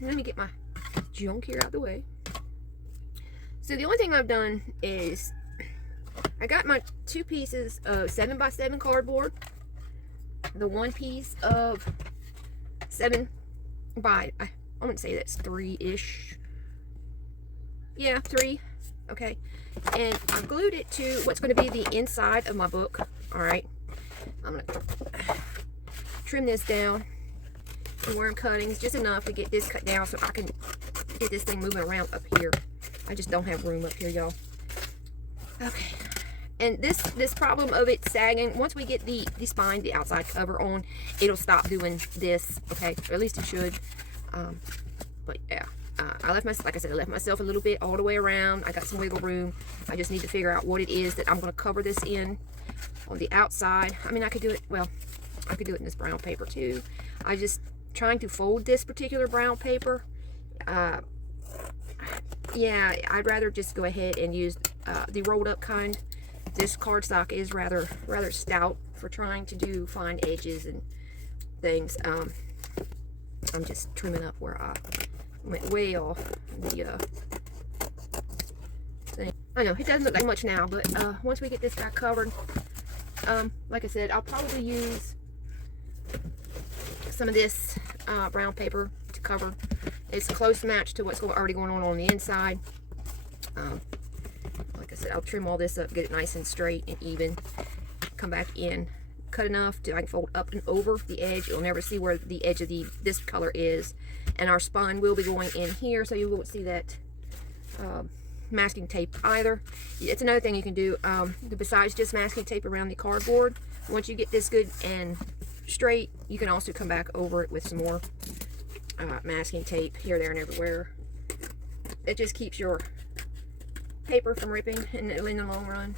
let me get my junk here out of the way. So the only thing I've done is I got my 2 pieces of 7x7 cardboard, the 1 piece of 7 by, I wouldn't say that's 3-ish. Yeah, 3. Okay. And I glued it to what's going to be the inside of my book. Alright. I'm going to trim this down and where I'm cutting is just enough to get this cut down so I can get this thing moving around up here. I just don't have room up here, y'all. Okay. And this problem of it sagging, once we get the spine, the outside cover on, it'll stop doing this, okay? Or at least it should. But yeah, I left myself, like I said, I left myself a little bit all the way around. I got some wiggle room. I just need to figure out what it is that I'm going to cover this in on the outside. I mean, I could do it, well, I could do it in this brown paper too. I just trying to fold this particular brown paper. Yeah, I'd rather just go ahead and use the rolled up kind. This cardstock is rather stout for trying to do fine edges and things. I'm just trimming up where I went way off the thing. I know it doesn't look like much now, but once we get this guy covered, like I said, I'll probably use some of this brown paper to cover. It's a close match to what's already going on the inside. Like I said, I'll trim all this up, get it nice and straight and even. Come back in, cut enough to I can fold up and over the edge. You'll never see where the edge of this color is. And our spine will be going in here, so you won't see that masking tape either. It's another thing you can do besides just masking tape around the cardboard. Once you get this good and straight, you can also come back over it with some more masking tape here, there, and everywhere. It just keeps your paper from ripping in the long run.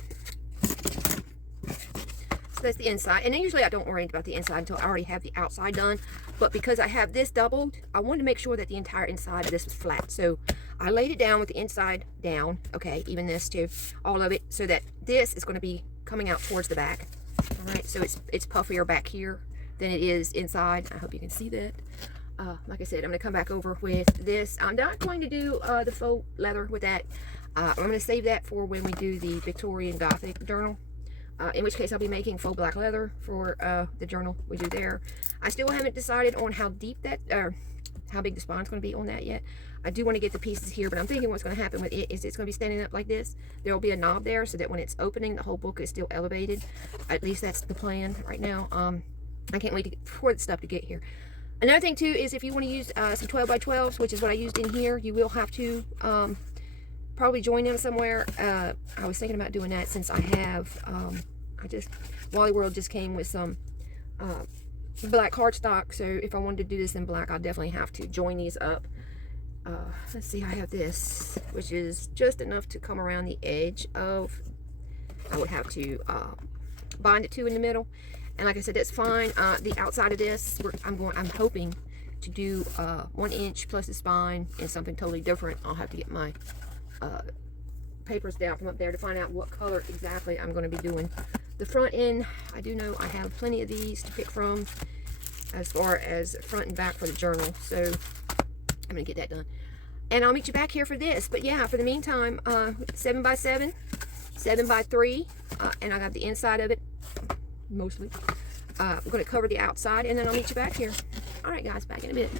So that's the inside. And then usually I don't worry about the inside until I already have the outside done. But because I have this doubled, I wanted to make sure that the entire inside of this was flat. So I laid it down with the inside down. Okay, even this too. All of it. So that this is going to be coming out towards the back. Alright, so it's puffier back here than it is inside. I hope you can see that. Like I said, I'm going to come back over with this. I'm not going to do the faux leather with that. I'm going to save that for when we do the Victorian Gothic journal. In which case I'll be making faux black leather for the journal we do there. I still haven't decided on how deep that, how big the spine's going to be on that yet. I do want to get the pieces here, but I'm thinking what's going to happen with it is it's going to be standing up like this. There will be a knob there so that when it's opening, the whole book is still elevated. At least that's the plan right now. I can't wait for the stuff to get here. Another thing too is if you want to use some 12x12s, which is what I used in here, you will have to probably join them somewhere. I was thinking about doing that since I have, Wally World just came with some black cardstock, so if I wanted to do this in black, I'll definitely have to join these up. Let's see, I have this, which is just enough to come around the edge of, I would have to bind it to in the middle. And like I said, that's fine. The outside of this, I'm hoping to do 1 inch plus the spine and something totally different. I'll have to get my papers down from up there to find out what color exactly I'm going to be doing. The front end, I do know I have plenty of these to pick from as far as front and back for the journal. So I'm going to get that done. And I'll meet you back here for this. But yeah, for the meantime, 7x7, 7x3, and I got the inside of it mostly. We're going to cover the outside, and then I'll meet you back here. All right, guys, back in a bit.